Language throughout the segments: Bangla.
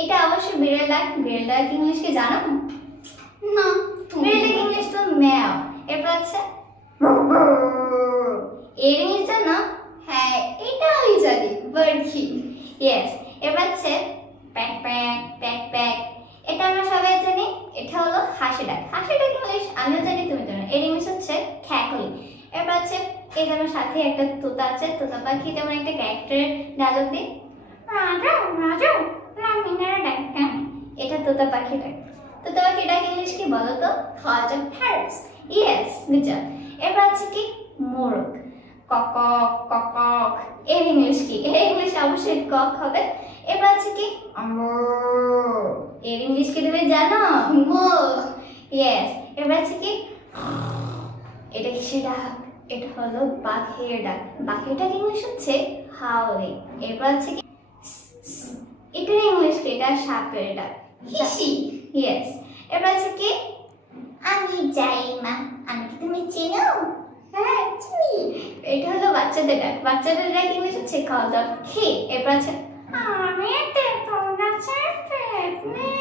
এটা অবশ্যই বিড়াল ডাক। বিড়াল ডাক ইংলিশ কি জানো? না বিড়াল ডাক ইংলিশ তো ম্যাও। এরপর আছে এর ইংলিশ জানো? হ্যাঁ এটা আমি জানি বার্কি। ইয়েস। এরপর আছে প্যাক প্যাক প্যাক প্যাক। এটা আমরা সবাই জানি। এটা হলো হাসি ডাক। হাসি ডাক ইংলিশ আমিও জানি, তুমি জানো। এর ইংলিশ হচ্ছে খ্যাকলি। এরপর আছে এই যেমন সাথে একটা তোতা আছে, তোতা পাখি যেমন একটা ক্যারেক্টার ডায়লগ দিই, রাজু রাজু রামিনার ডাক কেন। এটা তোতা পাখি ডাক। তোতা পাখি ডাক ইংলিশ কি বলো তো? Hot of Paris. Yes, good job. এরপর আছে কি মোরগ, কক কক। এর ইংলিশ কি? এর ইংলিশ অবশ্যই কক হবে। এরপর আছে কি এর ইংলিশ কি তুমি জানো? মো। ইয়েস। এরপর আছে কি এটা কিসের ডাক? এটা হলো বাঘের ডাক। বাঘের ডাক ইংলিশ হচ্ছে হাউলিং। এরপর আছে কি এটার ইংলিশ কি? এটা সাপের ডাক, হিসি। ইয়েস। এরপর আছে কি আমি যাই মা। আমি কি তুমি চেনো? হ্যাঁ চিনি। এটা হলো বাচ্চাদের ডাক। বাচ্চাদের ডাক ইংলিশ হচ্ছে কল অফ হি। এরপর আছে আমি তেতুল গাছের পেট নেই।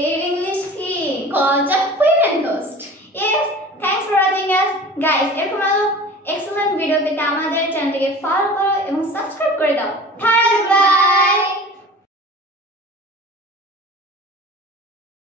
এর ইংলিশ কি? Call of Women Ghost. Yes, thanks for watching us, guys. এরকম আরো এক্সেলেন্ট ভিডিও পেতে আমাদের চ্যানেলটিকে ফলো করো এবং সাবস্ক্রাইব করে দাও। ধন্যবাদ।